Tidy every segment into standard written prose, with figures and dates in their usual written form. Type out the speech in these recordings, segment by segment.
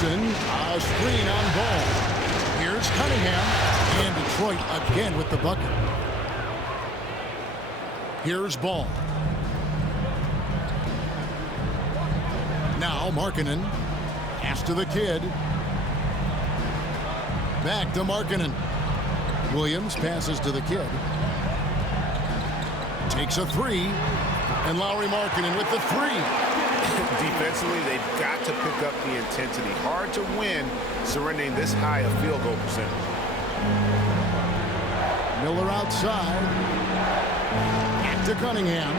Wilson, a screen on Ball. Here's Cunningham, and Detroit again with the bucket. Here's Ball. Now Markkanen. Pass to the kid. Back to Markkanen. Williams passes to the kid. Takes a three. And Lauri Markkanen with the three. Defensively, they've got to pick up the intensity. Hard to win surrendering this high a field goal percentage. Miller outside. Back to Cunningham.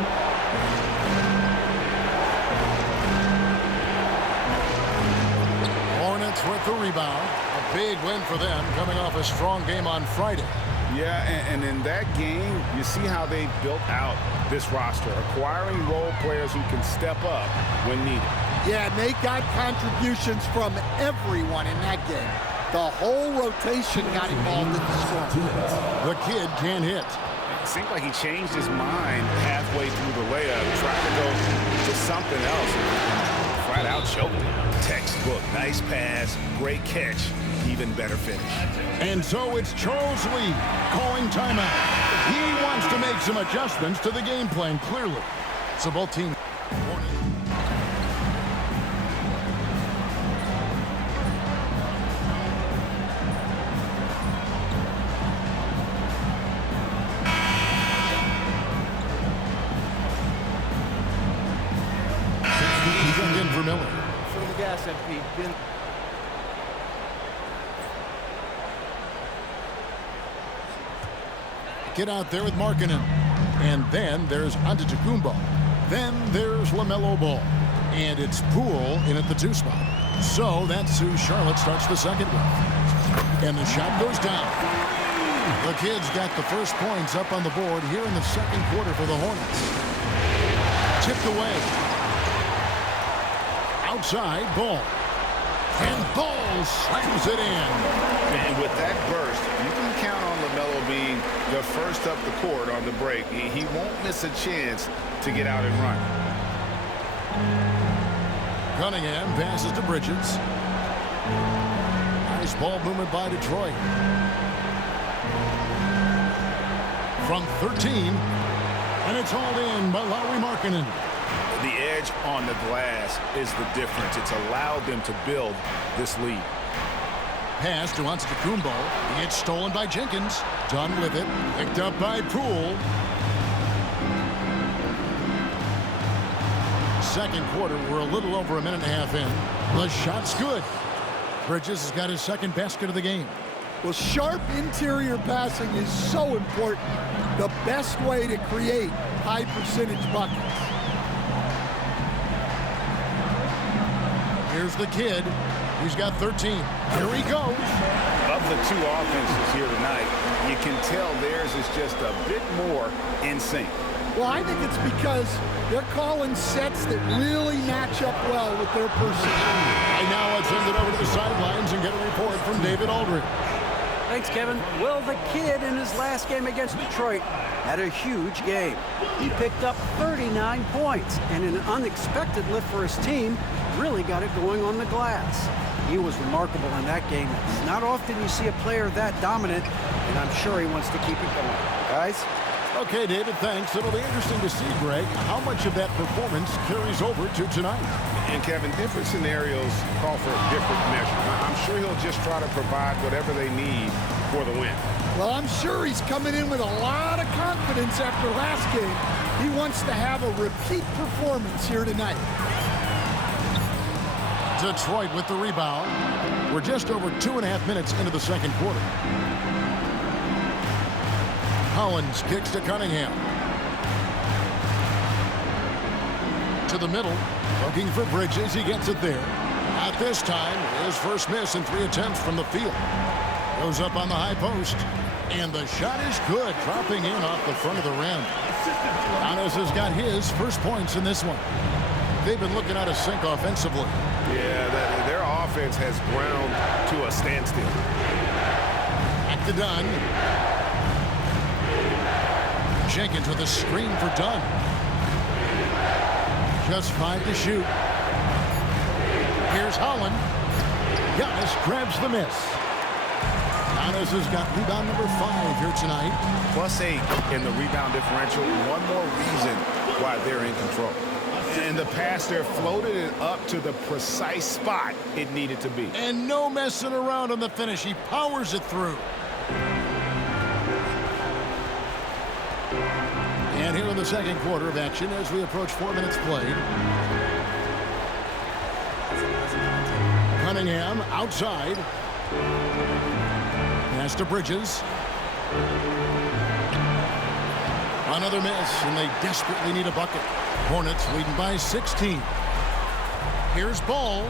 Hornets with the rebound. A big win for them coming off a strong game on Friday. Yeah, and in that game, you see how they built out this roster, acquiring role players who can step up when needed. Yeah, and they got contributions from everyone in that game. The whole rotation got involved in the scoring. The kid can't hit. It seemed like he changed his mind halfway through the layup, tried to go to something else, and flat out choked it. Textbook, nice pass, great catch, even better finish. And so it's Charles Lee calling timeout. He wants to make some adjustments to the game plan, clearly. So both teams. In for Miller. Fill the gas, MP. Get out there with Markkanen. And then there's Antetokounmpo. Then there's LaMelo Ball. And it's Poole in at the 2 spot. So that's who Charlotte starts the second with. And the shot goes down. The kids got the first points up on the board here in the second quarter for the Hornets. Tipped away. Outside, Ball. And Ball slams it in. And with that burst, you can count on LaMelo being the first up the court on the break. He won't miss a chance to get out and run. Cunningham passes to Bridges. Nice ball movement by Detroit. From 13, and it's hauled in by Lauri Markkanen. The edge on the glass is the difference. It's allowed them to build this lead. Pass to Antetokounmpo. He gets stolen by Jenkins. Done with it. Picked up by Poole. Second quarter, we're a little over a minute and a half in. The shot's good. Bridges has got his second basket of the game. Well, sharp interior passing is so important. The best way to create high percentage buckets. Here's the kid. He's got 13. Here he goes. Of the two offenses here tonight, you can tell theirs is just a bit more in sync. Well, I think it's because they're calling sets that really match up well with their personnel. And now let's send it over to the sidelines and get a report from David Aldridge. Thanks, Kevin. Well, the kid in his last game against Detroit had a huge game. He picked up 39 points, and an unexpected lift for his team really got it going on the glass. He was remarkable in that game. It's not often you see a player that dominant, and I'm sure he wants to keep it going. Guys? Okay, David, thanks. It'll be interesting to see, Greg, how much of that performance carries over to tonight. And, Kevin, different scenarios call for a different measure. I'm sure he'll just try to provide whatever they need for the win. Well, I'm sure he's coming in with a lot of confidence after last game. He wants to have a repeat performance here tonight. Detroit with the rebound. We're just over 2.5 minutes into the second quarter. Collins kicks to Cunningham. To the middle. Looking for Bridges. He gets it there. Not this time. His first miss in 3 attempts from the field. Goes up on the high post. And the shot is good. Dropping in off the front of the rim. Giannis has got his first points in this one. They've been looking out of sync offensively. Yeah, their offense has ground to a standstill. Back to Dunn. Jenkins with a screen for Dunn. Just 5 to shoot. Here's Holland. Giannis grabs the miss. Giannis has got rebound number 5 here tonight. +8 in the rebound differential. One more reason why they're in control. In the pass, they're floated it up to the precise spot it needed to be. And no messing around on the finish. He powers it through. And here in the second quarter of action as we approach 4 minutes played. Cunningham outside. Pass to Bridges. Another miss, and they desperately need a bucket. Hornets leading by 16. Here's Ball.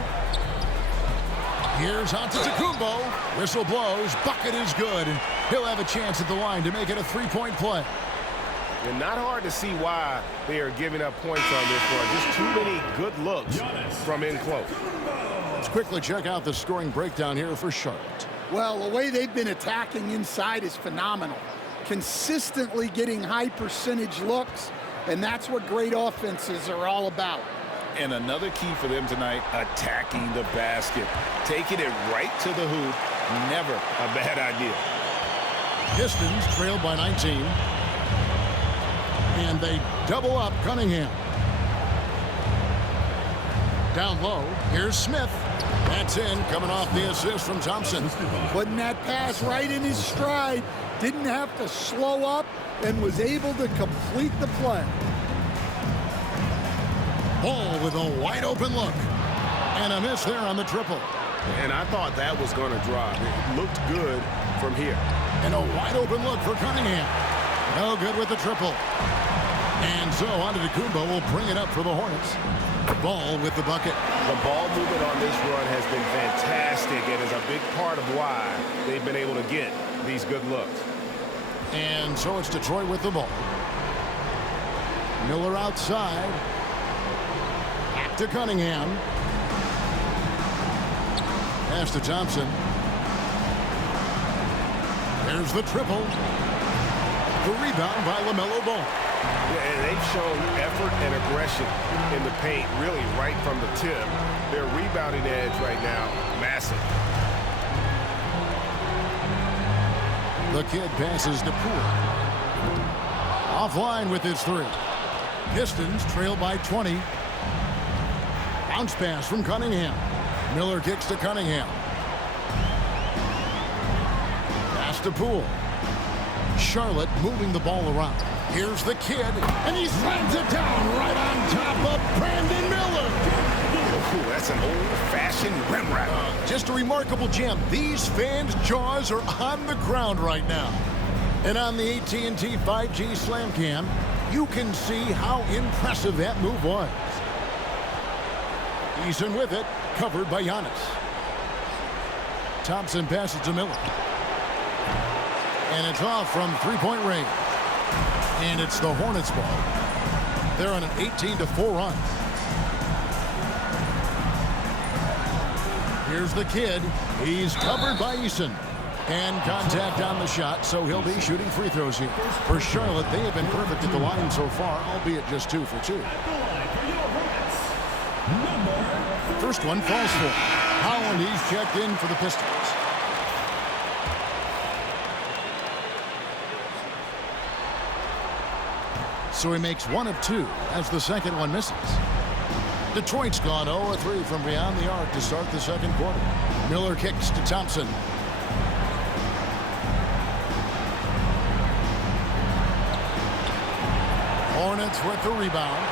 Here's Antetokounmpo. Whistle blows. Bucket is good, and he'll have a chance at the line to make it a 3-point play. And not hard to see why they are giving up points on this one. Just too many good looks from in close. Let's quickly check out the scoring breakdown here for Charlotte. Well, the way they've been attacking inside is phenomenal. Consistently getting high percentage looks, and that's what great offenses are all about. And another key for them tonight, attacking the basket. Taking it right to the hoop, never a bad idea. Pistons trailed by 19. And they double up Cunningham. Down low, here's Smith. That's in, coming off the assist from Thompson. Putting that pass right in his stride. Didn't have to slow up and was able to complete the play. Ball with a wide open look. And a miss there on the triple. And I thought that was going to drop. It looked good from here. And a wide open look for Cunningham. No good with the triple. And so Antetokounmpo will bring it up for the Hornets. Ball with the bucket. The ball movement on this run has been fantastic and is a big part of why they've been able to get these good looks. And so it's Detroit with the ball. Miller outside. Back to Cunningham. Pass to Thompson. There's the triple. The rebound by LaMelo Ball. Yeah, and they've shown effort and aggression in the paint, really right from the tip. Their rebounding edge right now, massive. The kid passes to Poole. Offline with his 3. Pistons trail by 20. Bounce pass from Cunningham. Miller kicks to Cunningham. Pass to Poole. Charlotte moving the ball around. Here's the kid, and he slams it down right on top of Brandon Miller. Ooh, that's an old-fashioned rim wrap. Just a remarkable jam. These fans' jaws are on the ground right now. And on the AT&T 5G Slam Cam, you can see how impressive that move was. Eason with it, covered by Giannis. Thompson passes to Miller. And it's off from three-point range. And it's the Hornets ball. They're on an 18-4 run. Here's the kid. He's covered by Eason. And contact on the shot, so he'll be shooting free throws here. For Charlotte, they have been perfect at the line so far, albeit just 2 for 2. First one falls for Howland. He's checked in for the Pistons. So he makes 1 of 2 as the second one misses. Detroit's gone 0-3 from beyond the arc to start the second quarter. Miller kicks to Thompson. Hornets with the rebound.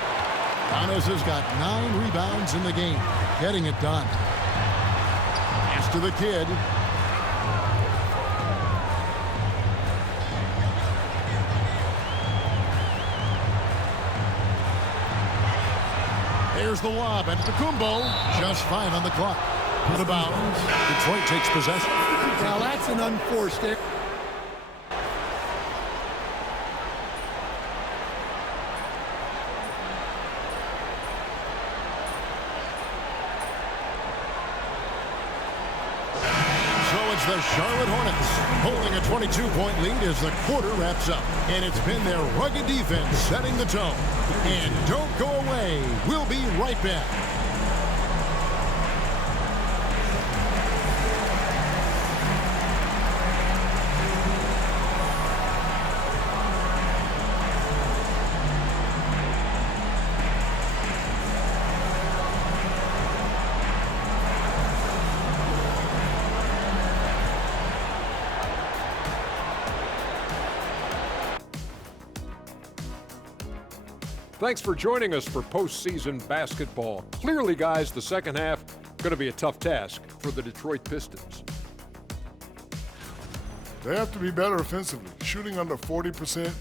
Giannis has got 9 rebounds in the game, getting it done. Pass to the kid. There's the lob, and Antetokounmpo just 5 on the clock. Out of bounds. Detroit takes possession. Now that's an unforced error. The Charlotte Hornets holding a 22-point lead as the quarter wraps up. And it's been their rugged defense setting the tone. And don't go away. We'll be right back. Thanks for joining us for postseason basketball. Clearly, guys, the second half going to be a tough task for the Detroit Pistons. They have to be better offensively, shooting under 40%. You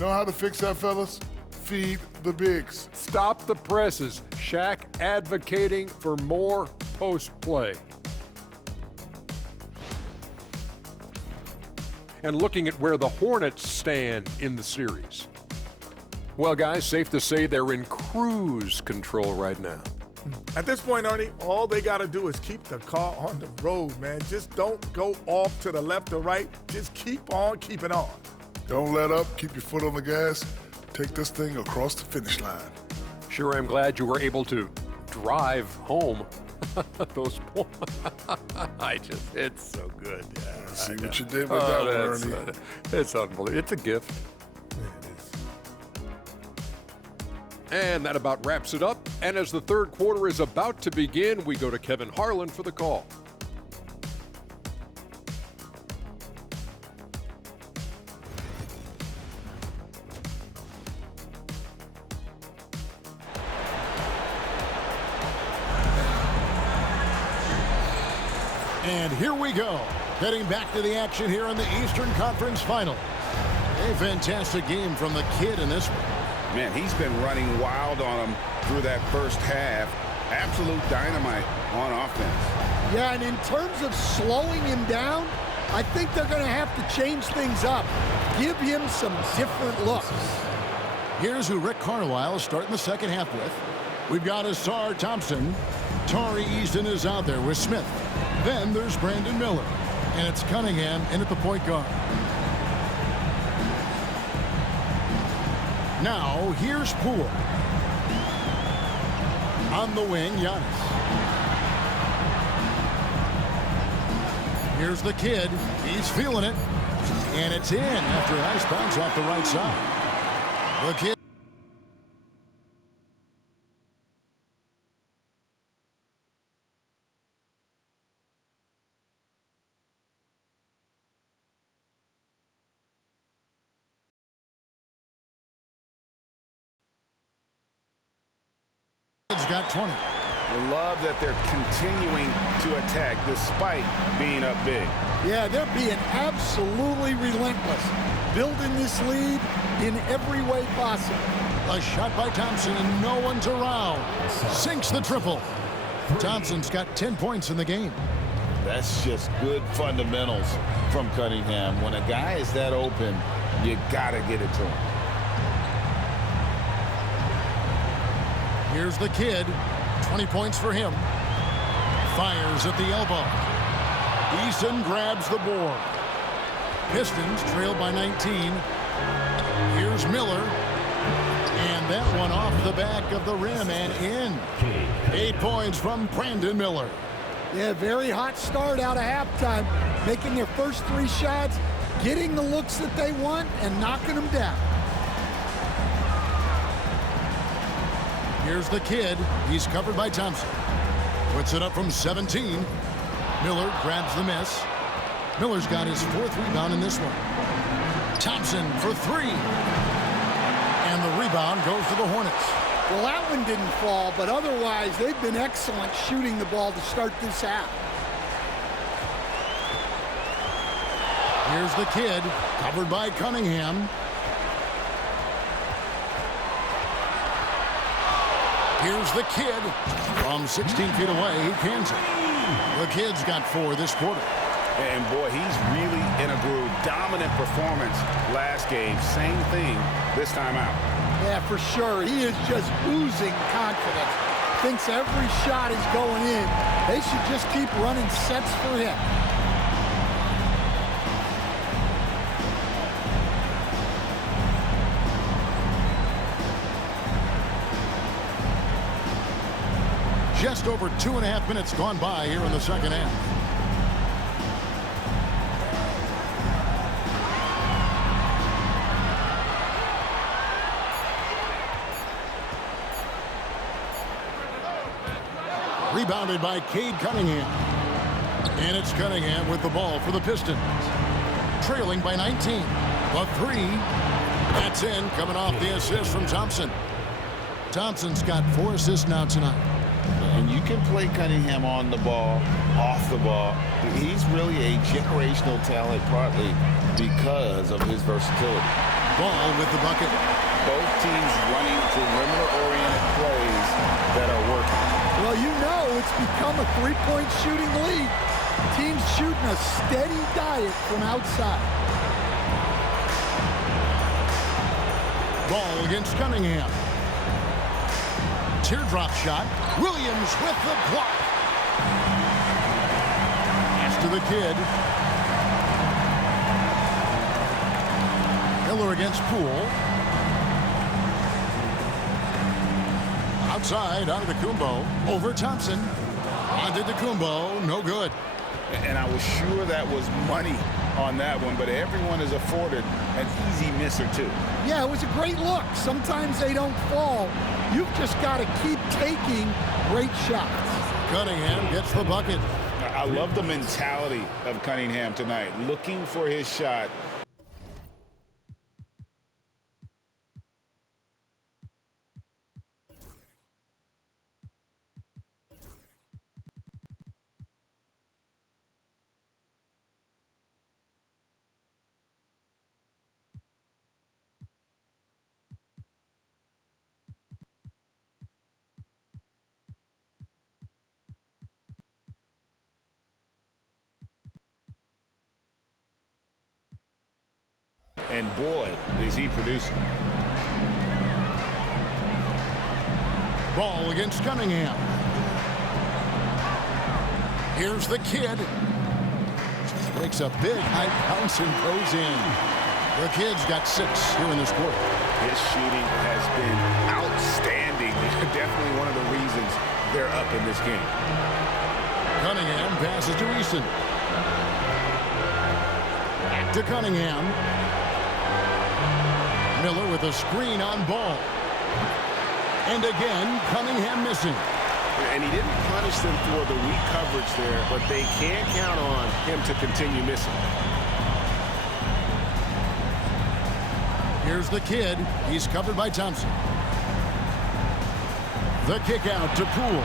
know how to fix that, fellas? Feed the bigs. Stop the presses. Shaq advocating for more post play. And looking at where the Hornets stand in the series. Well, guys, safe to say they're in cruise control right now. At this point, Ernie, all they got to do is keep the car on the road, man. Just don't go off to the left or right. Just keep on keeping on. Don't let up. Keep your foot on the gas. Take this thing across the finish line. Sure, I'm glad you were able to drive home those points. It's so good. Yeah, See what you did with that one, Ernie. It's unbelievable. It's a gift. And that about wraps it up. And as the third quarter is about to begin, we go to Kevin Harlan for the call. And here we go. Heading back to the action here in the Eastern Conference Final. A fantastic game from the kid in this one. Man, he's been running wild on him through that first half. Absolute dynamite on offense. Yeah, and in terms of slowing him down, I think they're going to have to change things up. Give him some different looks. Here's who Rick Carlisle is starting the second half with. We've got Ausar Thompson. Tari Easton is out there with Smith. Then there's Brandon Miller. And it's Cunningham in at the point guard. Now, here's Poole. On the wing, Giannis. Here's the kid. He's feeling it. And it's in after a nice bounce off the right side. The kid. Got 20. I love that they're continuing to attack despite being up big. Yeah, they're being absolutely relentless, building this lead in every way possible. A shot by Thompson and no one's around. Sinks the triple. Thompson's got 10 points in the game. That's just good fundamentals from Cunningham. When a guy is that open, you gotta get it to him. Here's the kid. 20 points for him. Fires at the elbow. Eason grabs the board. Pistons trail by 19. Here's Miller. And that one off the back of the rim and in. 8 points from Brandon Miller. Yeah, very hot start out of halftime. Making their first 3 shots, getting the looks that they want, and knocking them down. Here's the kid. He's covered by Thompson. Puts it up from 17. Miller grabs the miss. Miller's got his 4th rebound in this one. Thompson for 3. And the rebound goes to the Hornets. Well, that one didn't fall, but otherwise they've been excellent shooting the ball to start this half. Here's the kid, covered by Cunningham. Here's the kid. From 16 feet away, he cans it. The kid's got 4 this quarter. And boy, he's really in a groove. Dominant performance last game. Same thing this time out. Yeah, for sure. He is just oozing confidence. Thinks every shot is going in. They should just keep running sets for him. Just over 2.5 minutes gone by here in the second half. Rebounded by Cade Cunningham. And it's Cunningham with the ball for the Pistons. Trailing by 19. The 3. That's in, coming off the assist from Thompson. Thompson's got 4 assists now tonight. And you can play Cunningham on the ball, off the ball. He's really a generational talent, partly because of his versatility. Ball with the bucket. Both teams running perimeter-oriented plays that are working. Well, you know it's become a three-point shooting league. Teams shooting a steady diet from outside. Ball against Cunningham. Teardrop shot. Williams with the block. Pass to the kid. Miller against Poole. Outside, Antetokounmpo. Over Thompson. Antetokounmpo, no good. And I was sure that was money on that one, but everyone is afforded an easy miss or two. Yeah, it was a great look. Sometimes they don't fall. You've just got to keep taking great shots. Cunningham gets the bucket. I love the mentality of Cunningham tonight, looking for his shot. And boy, is he producing. Ball against Cunningham. Here's the kid. Makes a big high bounce and goes in. The kid's got 6 here in this quarter. His shooting has been outstanding. Definitely one of the reasons they're up in this game. Cunningham passes to Easton. Back to Cunningham. Miller with a screen on Ball. And again, Cunningham missing. And he didn't punish them for the weak coverage there, but they can't count on him to continue missing. Here's the kid. He's covered by Thompson. The kick out to Poole.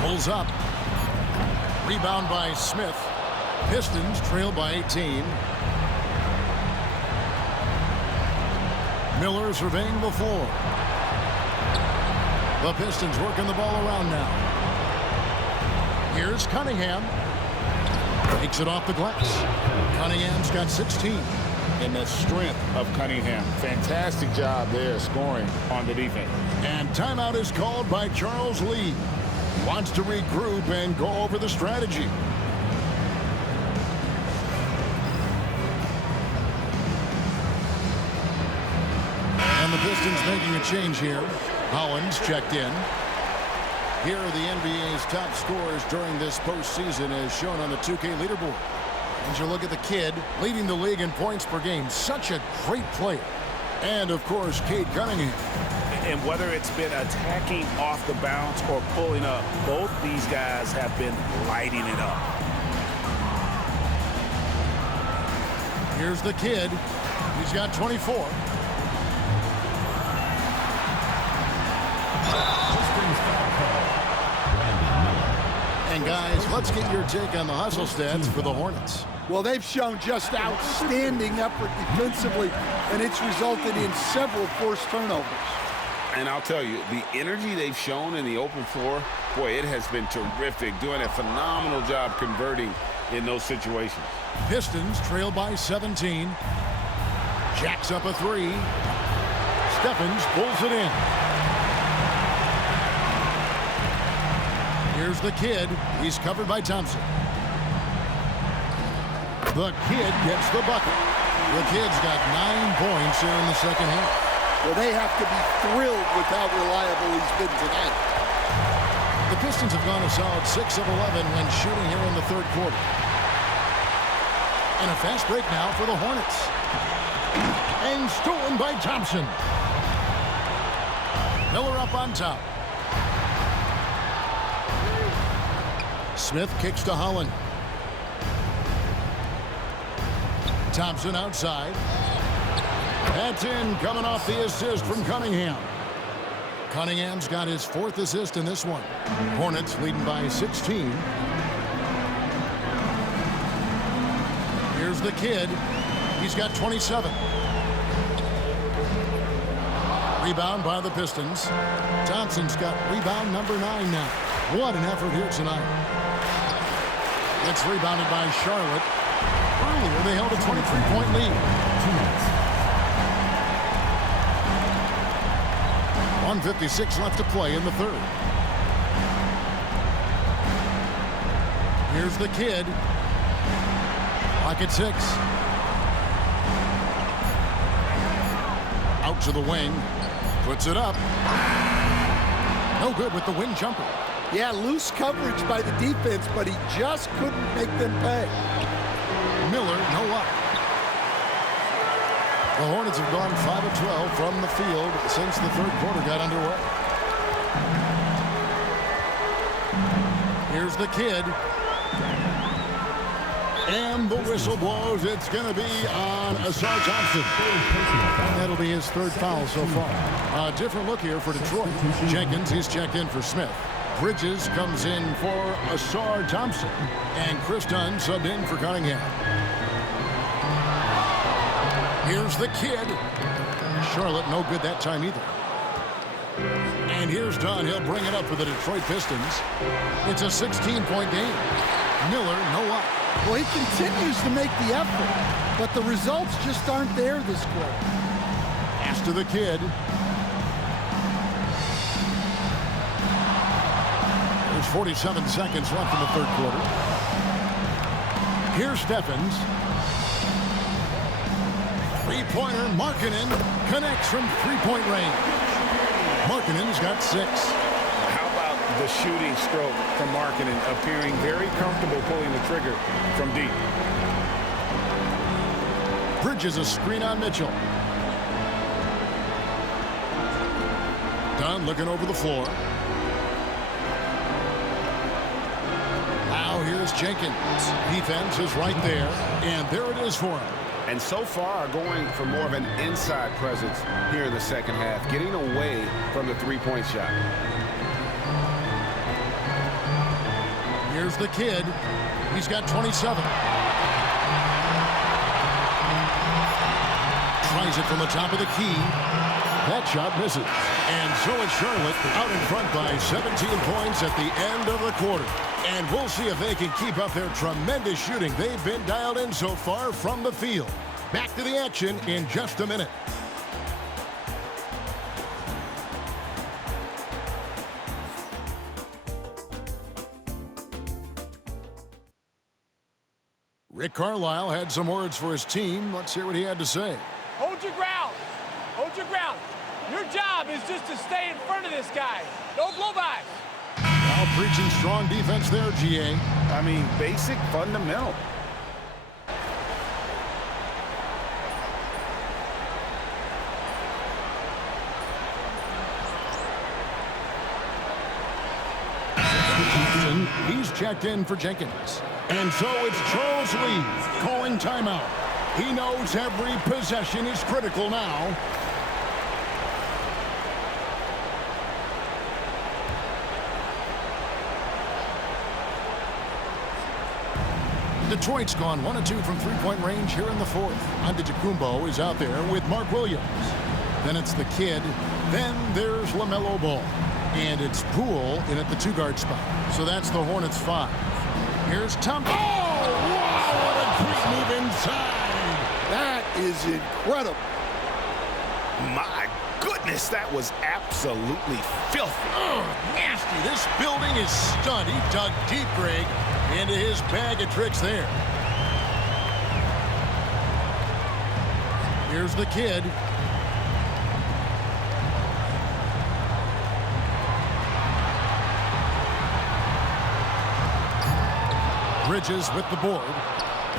Pulls up. Rebound by Smith. Pistons trail by 18. Miller surveying the floor. The Pistons working the ball around now. Here's Cunningham. Takes it off the glass. Cunningham's got 16. And the strength of Cunningham. Fantastic job there scoring on the defense. And timeout is called by Charles Lee. Wants to regroup and go over the strategy. And the Pistons making a change here. Hollins checked in. Here are the NBA's top scorers during this postseason as shown on the 2K leaderboard. And you look at the kid leading the league in points per game. Such a great player. And, of course, Cade Cunningham. And whether it's been attacking off the bounce or pulling up, both these guys have been lighting it up. Here's the kid. He's got 24. And guys, let's get your take on the hustle stats for the Hornets. Well, they've shown just outstanding effort defensively, and it's resulted in several forced turnovers. And I'll tell you, the energy they've shown in the open floor, boy, it has been terrific, doing a phenomenal job converting in those situations. Pistons trail by 17. Jacks up a 3. Stephens pulls it in. Here's the kid. He's covered by Thompson. The kid gets the bucket. The kid's got 9 points here in the second half. Well, they have to be thrilled with how reliable he's been tonight. The Pistons have gone a solid 6 of 11 when shooting here in the third quarter. And a fast break now for the Hornets. And stolen by Thompson. Miller up on top. Smith kicks to Holland. Thompson outside. That's in, coming off the assist from Cunningham. Cunningham's got his 4th assist in this one. Hornets leading by 16. Here's the kid. He's got 27. Rebound by the Pistons. Thompson's got rebound number 9 now. What an effort here tonight. It's rebounded by Charlotte. Earlier, they held a 23-point lead. 1:56 left to play in the 3rd. Here's the kid. Pocket 6. Out to the wing. Puts it up. No good with the wing jumper. Yeah, loose coverage by the defense, but he just couldn't make them pay. Miller, no luck. The Hornets have gone 5 of 12 from the field since the 3rd quarter got underway. Here's the kid. And the whistle blows. It's going to be on Asar Thompson. And that'll be his 3rd foul so far. A different look here for Detroit. Jenkins, he's checked in for Smith. Bridges comes in for Asar Thompson. And Chris Dunn subbed in for Cunningham. Here's the kid. Charlotte no good that time either. And here's Dunn. He'll bring it up for the Detroit Pistons. It's a 16-point game. Miller, no luck. Well, he continues to make the effort, but the results just aren't there this quarter. Pass to the kid. There's 47 seconds left in the 3rd quarter. Here's Steffens. Three-pointer, Markkanen connects from 3-point range. Markkanen's got 6. How about the shooting stroke from Markkanen, appearing very comfortable pulling the trigger from deep. Bridges a screen on Mitchell. Dunn looking over the floor. Now here's Jenkins. Defense is right there, and there it is for him. And so far going for more of an inside presence here in the 2nd half, getting away from the 3-point shot. Here's the kid. He's got 27. Tries it from the top of the key. That shot misses. And so it's Charlotte out in front by 17 points at the end of the quarter. And we'll see if they can keep up their tremendous shooting they've been dialed in so far from the field. Back to the action in just a minute. Rick Carlisle had some words for his team. Let's hear what he had to say. Hold your ground. Hold your ground. Your job is just to stay in front of this guy. No blow-bys. Now preaching strong defense there, GA. I mean, basic, fundamental. He's checked in for Jenkins. And so it's Charles Lee calling timeout. He knows every possession is critical now. Detroit's gone 1 of 2 from 3-point range here in the 4th. Antetokounmpo is out there with Mark Williams. Then it's the kid. Then there's LaMelo Ball. And it's Poole in at the 2-guard spot. So that's the Hornets 5. Here's Thompson. Oh, wow, what a quick move inside. That is incredible. My goodness, that was absolutely filthy. Oh, nasty. This building is stunned. He dug deep, Greg, into his bag of tricks there. Here's the kid. Bridges with the board.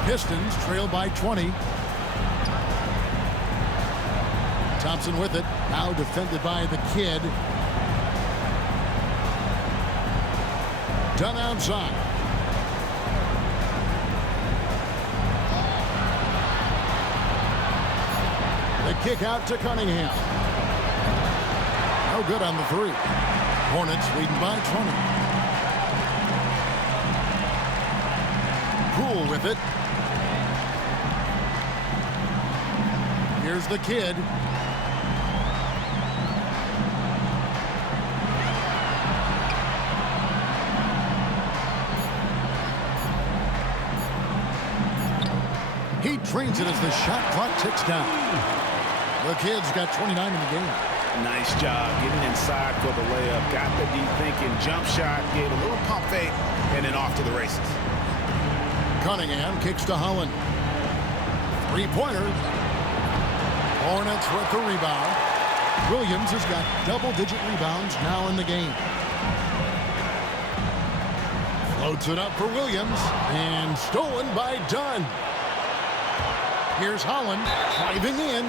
Pistons trail by 20. Thompson with it. Now defended by the kid. Dunn outside. The kick out to Cunningham. No good on the three. Hornets leading by 20. Poole with it. Here's the kid. He trains it as the shot clock ticks down. The kid's got 29 in the game. Nice job getting inside for the layup. Got the deep thinking jump shot, gave a little pump fake, and then off to the races. Cunningham kicks to Holland. Three-pointer. Hornets with the rebound. Williams has got double-digit rebounds now in the game. Floats it up for Williams, and stolen by Dunn. Here's Holland driving in.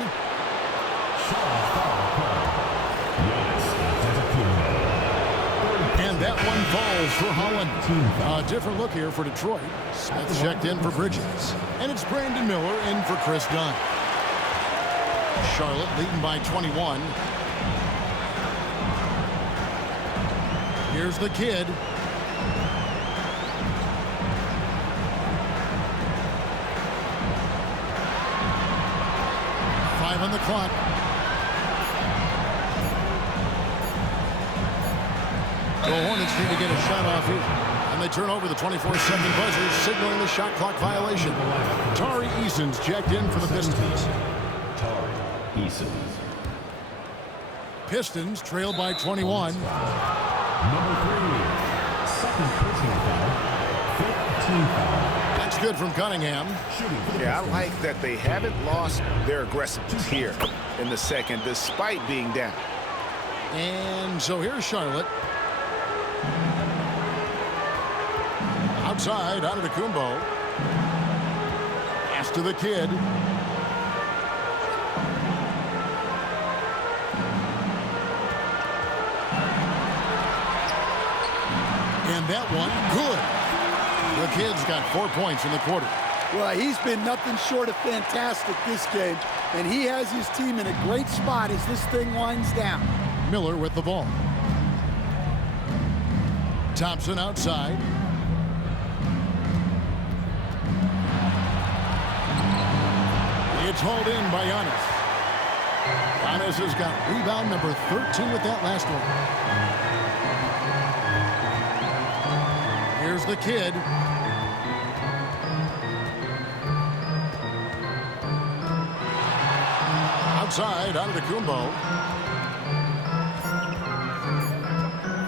And that one falls for Holland. A different look here for Detroit. Smith checked in for Bridges. And it's Brandon Miller in for Chris Dunn. Charlotte leading by 21. Here's the kid. On the clock. The Hornets need to get a shot off here. And they turn over the 24-second buzzer, signaling the shot clock violation. Tari Eason's checked in for the Pistons. Tari Eason. Pistons trail by 21. Number 3, second personal foul, 15 foul. That's good from Cunningham. Yeah, I like that they haven't lost their aggressiveness here in the second, despite being down. And so here's Charlotte. Outside, Antetokounmpo. Pass to the kid. And that one, good. The kid's got 4 points in the quarter. Well, he's been nothing short of fantastic this game, and he has his team in a great spot as this thing winds down. Miller with the ball. Thompson outside. It's hauled in by Giannis. Giannis has got rebound number 13 with that last one. Here's the kid. Outside, Antetokounmpo.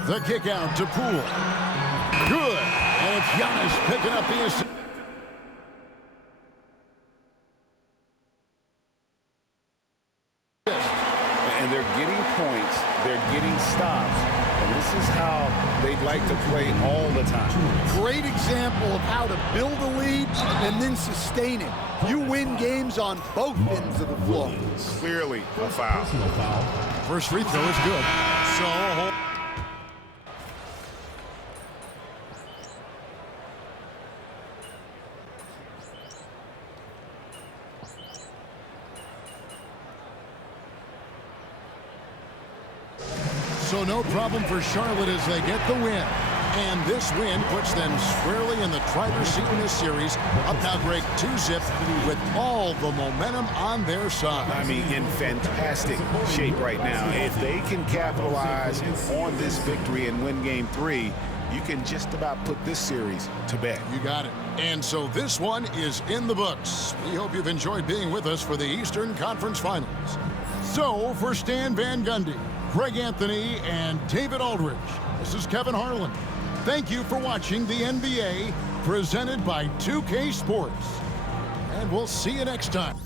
The kick out to Poole. Good. And it's Giannis picking up the assist. And they're getting points. They're getting stops. And this is how they'd like to play all the time. Great example of how to build a lead and then sustain it. You win games on both ends of the floor. Clearly a foul. First free throw is good. So no problem for Charlotte as they get the win. And this win puts them squarely in the driver's seat in this series. Up now, Greg, 2-zip with all the momentum on their side. I mean, in fantastic shape right now. If they can capitalize on this victory and win Game 3, you can just about put this series to bed. You got it. And so this one is in the books. We hope you've enjoyed being with us for the Eastern Conference Finals. So for Stan Van Gundy, Greg Anthony, and David Aldridge, this is Kevin Harlan. Thank you for watching the NBA presented by 2K Sports. And we'll see you next time.